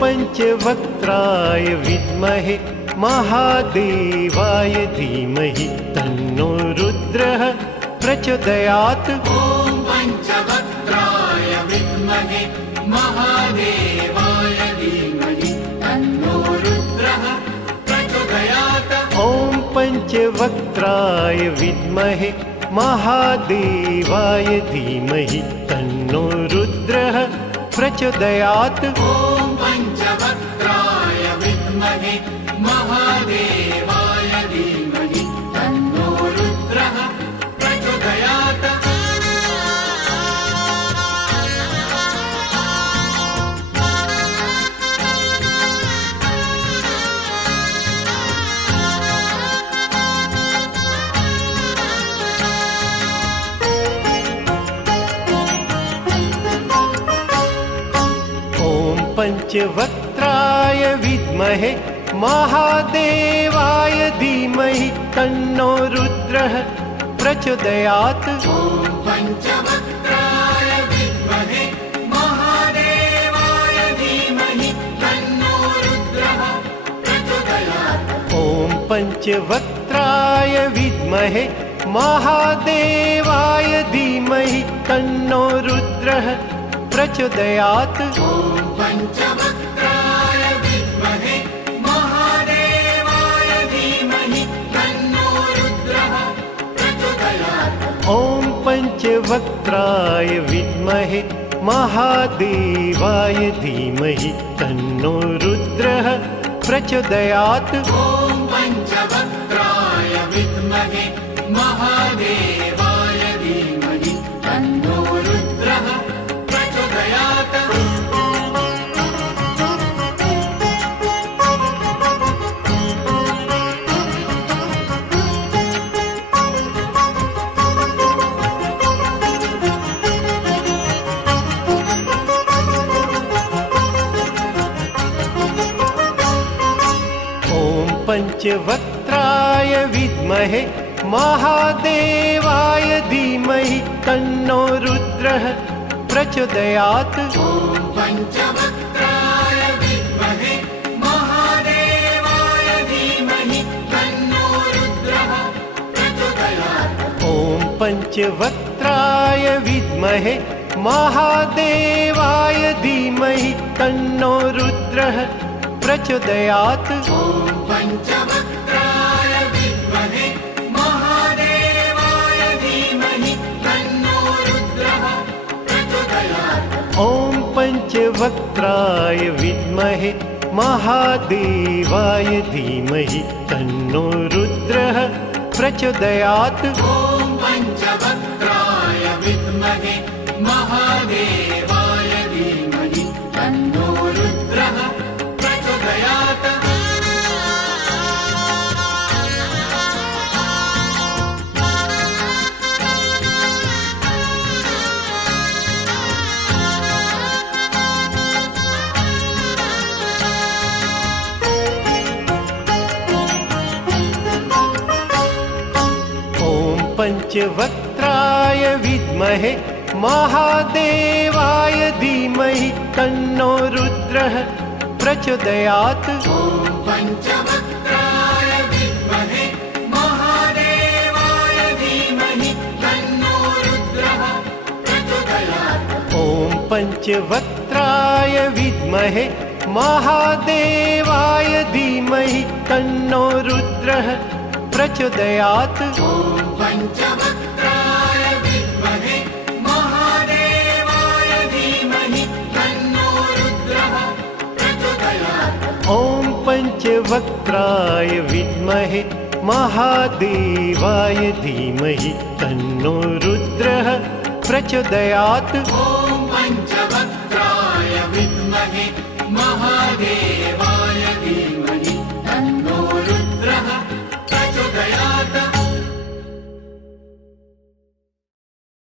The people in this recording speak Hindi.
पंचवक्त्राय विद्महे महादेवाय धीमहि तन्नो रुद्रः प्रचोदयात्। ॐ पंचवक्त्राय विद्महे महादेवाय धीमहि तन्नो रुद्रः प्रचोदयात्। ॐ पंचवक्त्राय विद्महे महादेवाय धीमहि तन्नो रुद्रः प्रचोदयात्। ॐ पंचवक्त्राय विद्महे महादेवाय धीमहि तन्नो रुद्रः प्रचोदयात्। पंचवक्त्राय विद्महे महादेवाय धीमहि तन्नो रुद्रः प्रचोदयात्। ॐ पंचवक्त्राय विद्महे महादेवाय धीमहि तन्नो रुद्रः प्रचोदयात्। ॐ पंचवक्त्राय विद्महे महादेवाय धीमहि तन्नो रुद्रः प्रचोदयात्। ॐ पंचवक्त्राय विद्महे महादेवाय धीमहि तन्नो रुद्रः प्रचोदयात्। ॐ पंचवक्त्राय विद्महे महादेवाय धीमहि तन्नो रुद्रः प्रचोदयात्। ॐ पंचवक्त्राय विद्महे महादेवाय धीमहि तन्नो रुद्रः प्रचोदयात्। पंचवक्त्राय विद्महे महादेवाय धीमहि तन्नो रुद्रः प्रचोदयात्। ॐ पंचवक्त्राय विद्महे महादेवाय धीमहि तन्नो रुद्रः प्रचोदयात्। ॐ पंचवक्त्राय विद्महे महादेवाय धीमहि तन्नो रुद्रः प्रचोदयात्। ॐ पंचवक्त्राय विद्महे महादेवाय धीमहि तन्नो रुद्रः प्रचोदयात्। ॐ पंचवक्त्राय विद्महे महादेवाय धीमहि तन्नो रुद्रः प्रचोदयात्। ॐ पंचवक्त्राय विद्महे महादेवाय धीमहि तन्नो रुद्रः प्रचोदयात्। पंचवक्त्राय विद्महे महादेवाय धीमहि तन्नो रुद्रः प्रचोदयात्। ॐ पंचवक्त्राय विद्महे महादेवाय धीमहि तन्नो रुद्रः प्रचोदयात्। ॐ पंचवक्त्राय विद्महे महादेवाय धीमहि तन्नो रुद्रः प्रचोदयात्। ॐ पंचवक्त्राय विद्महे महादेवाय धीमहि तन्नो रुद्रः प्रचोदयात्। ॐ पंचवक्त्राय विद्महे महादेवाय धीमहि तन्नो रुद्रः प्रचोदयात्। ॐ पंचवक्त्राय विद्महे महादेवाय